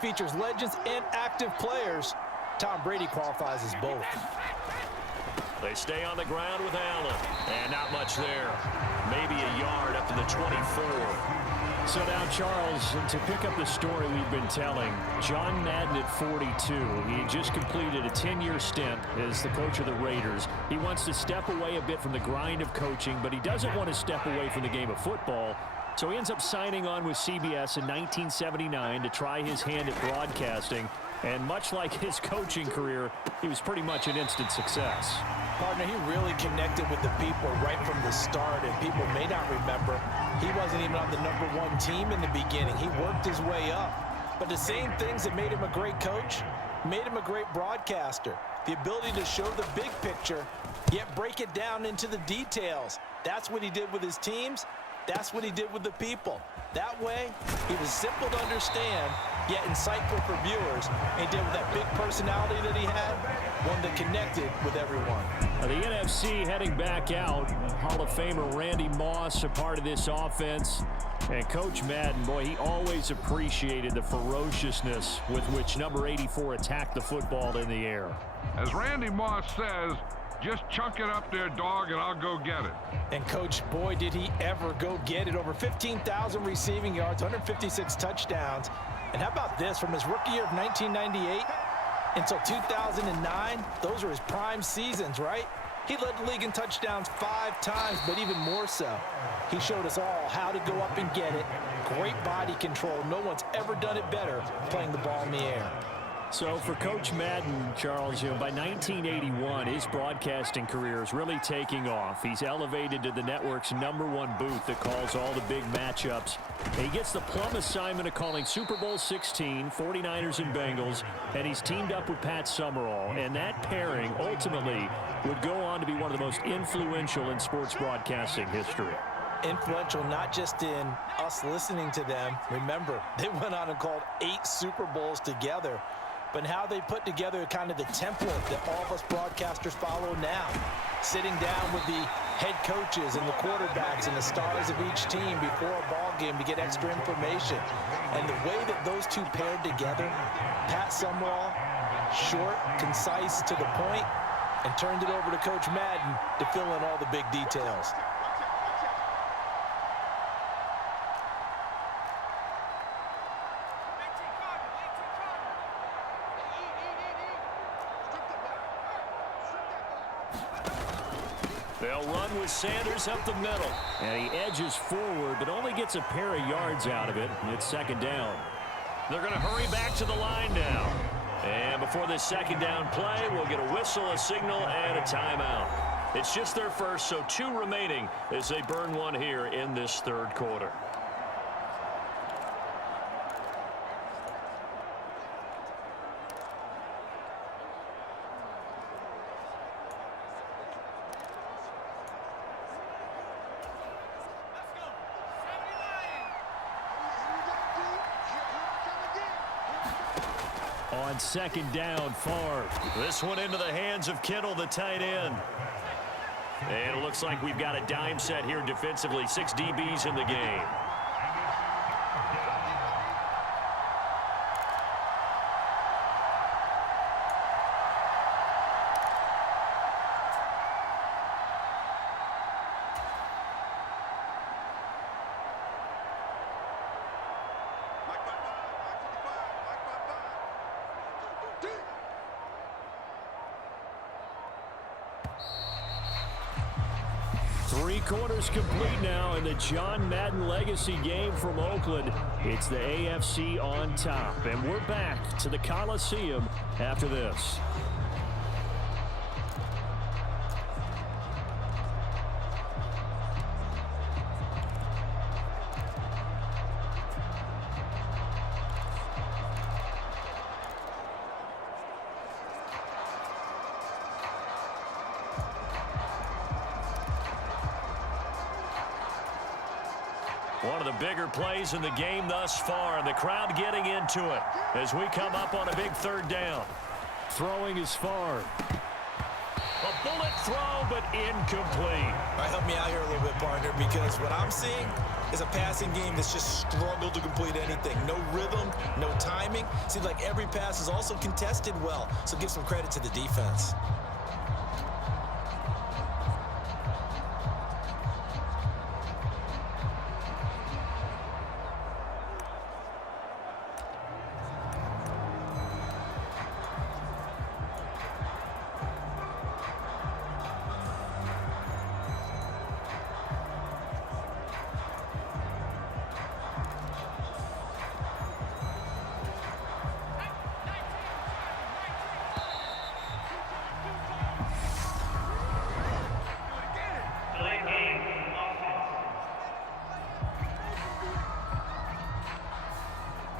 features legends and active players. Tom Brady qualifies as both. They stay on the ground with Allen. And not much there. Maybe a yard up to the 24. So now, Charles, to pick up the story we've been telling, John Madden at 42. He had just completed a 10-year stint as the coach of the Raiders. He wants to step away a bit from the grind of coaching, but he doesn't want to step away from the game of football. So he ends up signing on with CBS in 1979 to try his hand at broadcasting. And much like his coaching career, he was pretty much an instant success. Partner, he really connected with the people right from the start, and people may not remember, he wasn't even on the #1 team in the beginning. He worked his way up. But the same things that made him a great coach made him a great broadcaster. The ability to show the big picture, yet break it down into the details. That's what he did with his teams. That's what he did with the people. That way, he was simple to understand, yet insightful for viewers. And he did with that big personality that he had, one that connected with everyone. The NFC heading back out. Hall of Famer Randy Moss a part of this offense. And Coach Madden, boy, he always appreciated the ferociousness with which number 84 attacked the football in the air. As Randy Moss says, just chunk it up there, dog, and I'll go get it. And, Coach, boy, did he ever go get it. Over 15,000 receiving yards, 156 touchdowns. And how about this? From his rookie year of 1998 until 2009, those were his prime seasons, right? He led the league in touchdowns 5 times, but even more so, he showed us all how to go up and get it. Great body control. No one's ever done it better playing the ball in the air. So for Coach Madden, Charles, by 1981, his broadcasting career is really taking off. He's elevated to the network's #1 booth that calls all the big matchups. He gets the plum assignment of calling Super Bowl 16, 49ers and Bengals, and he's teamed up with Pat Summerall. And that pairing ultimately would go on to be one of the most influential in sports broadcasting history. Influential not just in us listening to them. Remember, they went on and called 8 Super Bowls together. But how they put together kind of the template that all of us broadcasters follow now. Sitting down with the head coaches and the quarterbacks and the stars of each team before a ball game to get extra information. And the way that those two paired together, Pat Summerall, short, concise, to the point, and turned it over to Coach Madden to fill in all the big details. They'll run with Sanders up the middle. And he edges forward, but only gets a pair of yards out of it. It's second down. They're going to hurry back to the line now. And before this second down play, we'll get a whistle, a signal, and a timeout. It's just their first, so 2 remaining as they burn one here in this third quarter. On second down, Favre. This one into the hands of Kittle, the tight end. And it looks like we've got a dime set here defensively. 6 DBs in the game. Three quarters complete now in the John Madden legacy game from Oakland. It's the AFC on top, and we're back to the Coliseum after this. One of the bigger plays in the game thus far, and the crowd getting into it as we come up on a big third down. Throwing is Favre. A bullet throw, but incomplete. All right, help me out here a little bit, partner, because what I'm seeing is a passing game that's just struggled to complete anything. No rhythm, no timing. Seems like every pass is also contested well, so give some credit to the defense.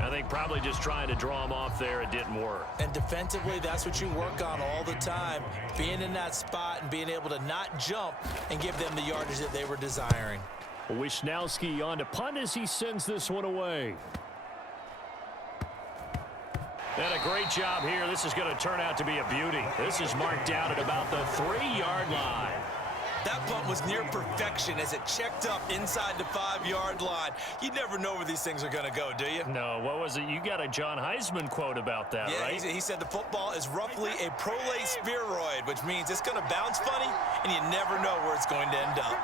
I think probably just trying to draw him off there, it didn't work. And defensively, that's what you work on all the time. Being in that spot and being able to not jump and give them the yardage that they were desiring. Wisnowski on to punt as he sends this one away. And a great job here. This is going to turn out to be a beauty. This is marked out at about the 3-yard line. That punt was near perfection as it checked up inside the 5-yard line. You never know where these things are going to go, do you? No, what was it? You got a John Heisman quote about that, yeah, right? He said the football is roughly a prolate spheroid, which means it's going to bounce funny, and you never know where it's going to end up.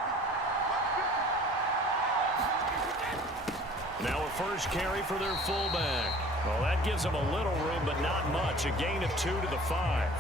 Now a first carry for their fullback. Well, that gives them a little room, but not much. A gain of 2 to the 5.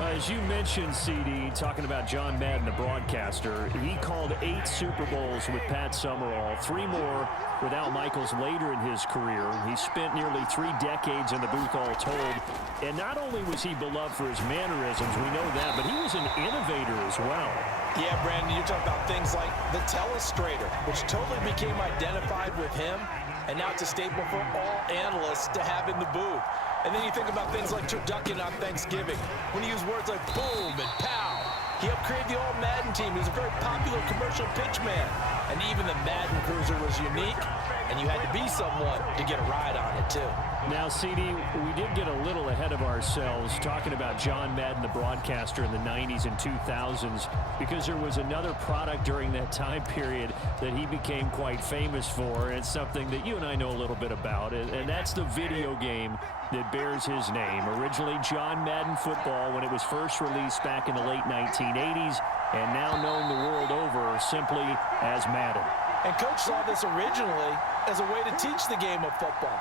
As you mentioned, CD, talking about John Madden, the broadcaster, he called 8 Super Bowls with Pat Summerall, 3 more with Al Michaels later in his career. He spent nearly 3 decades in the booth all told. And not only was he beloved for his mannerisms, we know that, but he was an innovator as well. Yeah, Brandon, you're talking about things like the telestrator, which totally became identified with him, and now it's a staple for all analysts to have in the booth. And then you think about things like turducken on Thanksgiving, when he used words like boom and pow. He helped create the All-Madden team. He was a very popular commercial pitch man. And even the Madden Cruiser was unique, and you had to be someone to get a ride on it, too. Now, CD, we did get a little ahead of ourselves talking about John Madden, the broadcaster in the 90s and 2000s, because there was another product during that time period that he became quite famous for. It's something that you and I know a little bit about, and that's the video game that bears his name. Originally John Madden Football when it was first released back in the late 1980s, and now known the world over simply as Madden. And Coach saw this originally as a way to teach the game of football.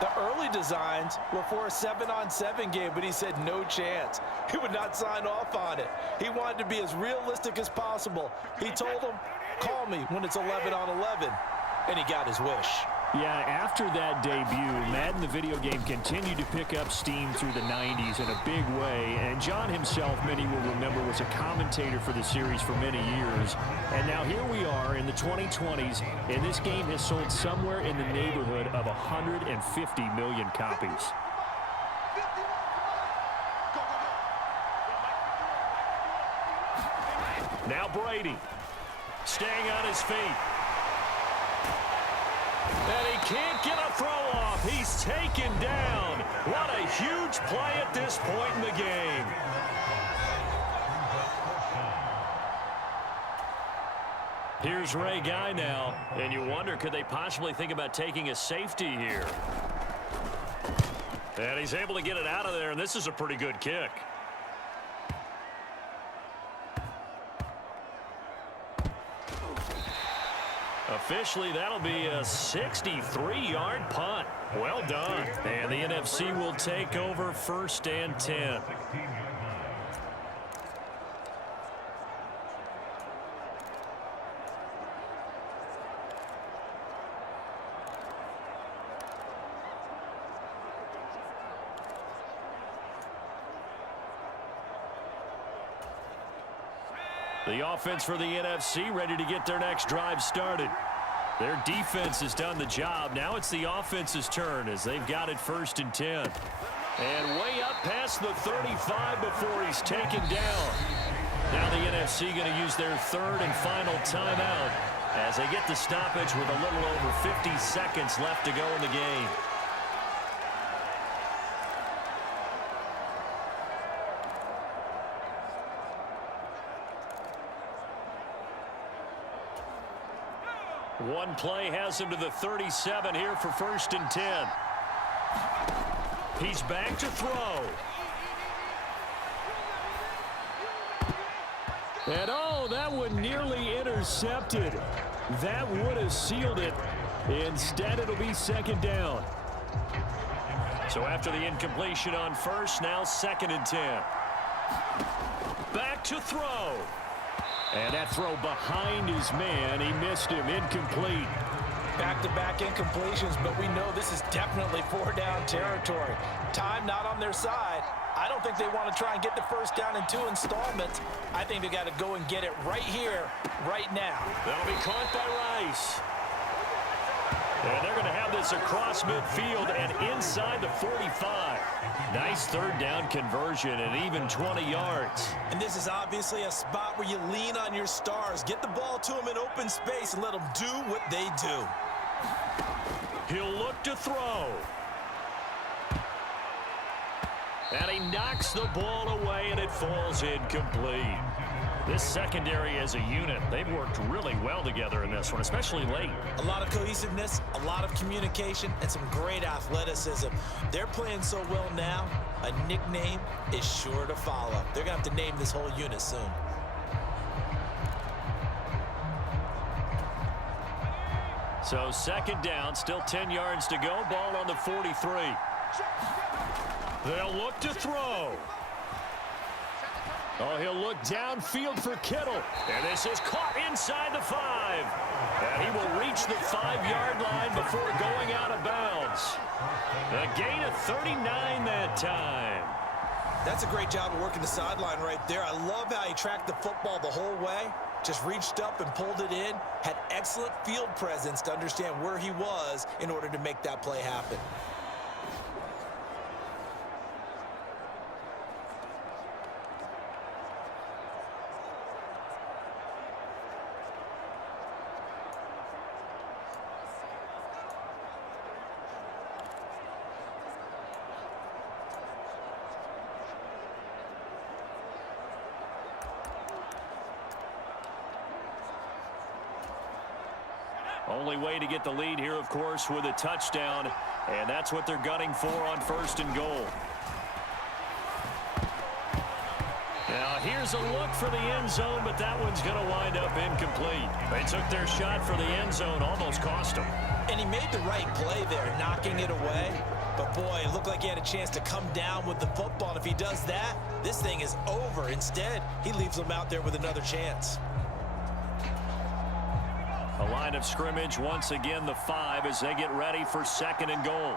The early designs were for a 7-on-7 game, but he said no chance. He would not sign off on it. He wanted to be as realistic as possible. He told him, call me when it's 11-on-11, and he got his wish. Yeah, after that debut, Madden, the video game, continued to pick up steam through the 90s in a big way. And John himself, many will remember, was a commentator for the series for many years. And now here we are in the 2020s, and this game has sold somewhere in the neighborhood of 150 million copies. Now Brady, staying on his feet. And he can't get a throw off. He's taken down. What a huge play at this point in the game. Here's Ray Guy now. And you wonder, could they possibly think about taking a safety here? And he's able to get it out of there, and this is a pretty good kick. Officially, that'll be a 63-yard punt. Well done. And the NFC will take over 1st and 10. The offense for the NFC ready to get their next drive started. Their defense has done the job. Now it's the offense's turn as they've got it 1st and 10. And way up past the 35 before he's taken down. Now the NFC going to use their 3rd and final timeout as they get the stoppage with a little over 50 seconds left to go in the game. One play has him to the 37 here for 1st and 10. He's back to throw. And oh, that one nearly intercepted. That would have sealed it. Instead, it'll be 2nd down. So after the incompletion on 1st, now 2nd and 10. Back to throw. And that throw behind his man. He missed him. Incomplete. Back-to-back incompletions, but we know this is definitely 4-down territory. Time not on their side. I don't think they want to try and get the 1st down in 2 installments. I think they got to go and get it right here, right now. That'll be caught by Rice. And they're going to have this across midfield and inside the 45. Nice 3rd down conversion and even 20 yards. And this is obviously a spot where you lean on your stars. Get the ball to them in open space and let them do what they do. He'll look to throw. And he knocks the ball away, and it falls incomplete. This secondary as a unit, they've worked really well together in this one, especially late. A lot of cohesiveness, a lot of communication, and some great athleticism. They're playing so well now, a nickname is sure to follow. They're going to have to name this whole unit soon. So 2nd down, still 10 yards to go. Ball on the 43. They'll look to throw. Oh, he'll look downfield for Kittle. And this is caught inside the 5. And he will reach the 5-yard line before going out of bounds. A gain of 39 that time. That's a great job of working the sideline right there. I love how he tracked the football the whole way. Just reached up and pulled it in. Had excellent field presence to understand where he was in order to make that play happen. Only way to get the lead here, of course, with a touchdown, and that's what they're gunning for on 1st and goal. Now, here's a look for the end zone, but that one's going to wind up incomplete. They took their shot for the end zone, almost cost them. And he made the right play there, knocking it away. But, boy, it looked like he had a chance to come down with the football. And if he does that, this thing is over. Instead, he leaves them out there with another chance. A line of scrimmage, once again, the 5 as they get ready for 2nd and goal.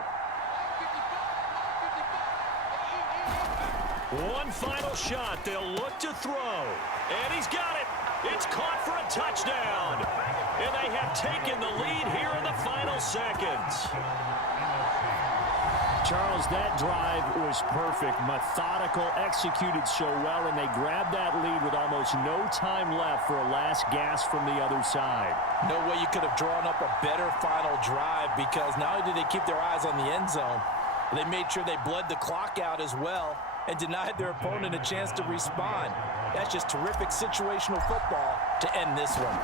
One final shot. They'll look to throw. And he's got it. It's caught for a touchdown. And they have taken the lead here in the final seconds. Charles, that drive was perfect, methodical, executed so well, and they grabbed that lead with almost no time left for a last gasp from the other side. No way you could have drawn up a better final drive, because not only did they keep their eyes on the end zone, they made sure they bled the clock out as well and denied their opponent a chance to respond. That's just terrific situational football to end this one.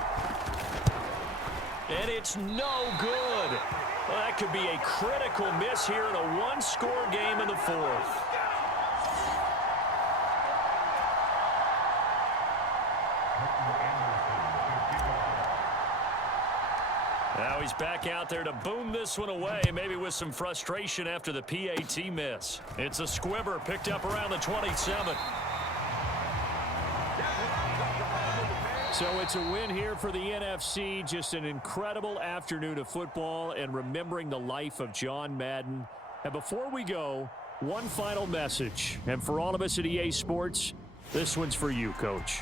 And it's no good. Well, that could be a critical miss here in a one-score game in the 4th. Now he's back out there to boom this one away, maybe with some frustration after the PAT miss. It's a squibber picked up around the 27. So it's a win here for the NFC. Just an incredible afternoon of football and remembering the life of John Madden. And before we go, one final message. And for all of us at EA Sports, this one's for you, Coach.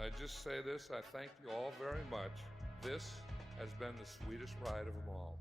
I just say this, I thank you all very much. This has been the sweetest ride of them all.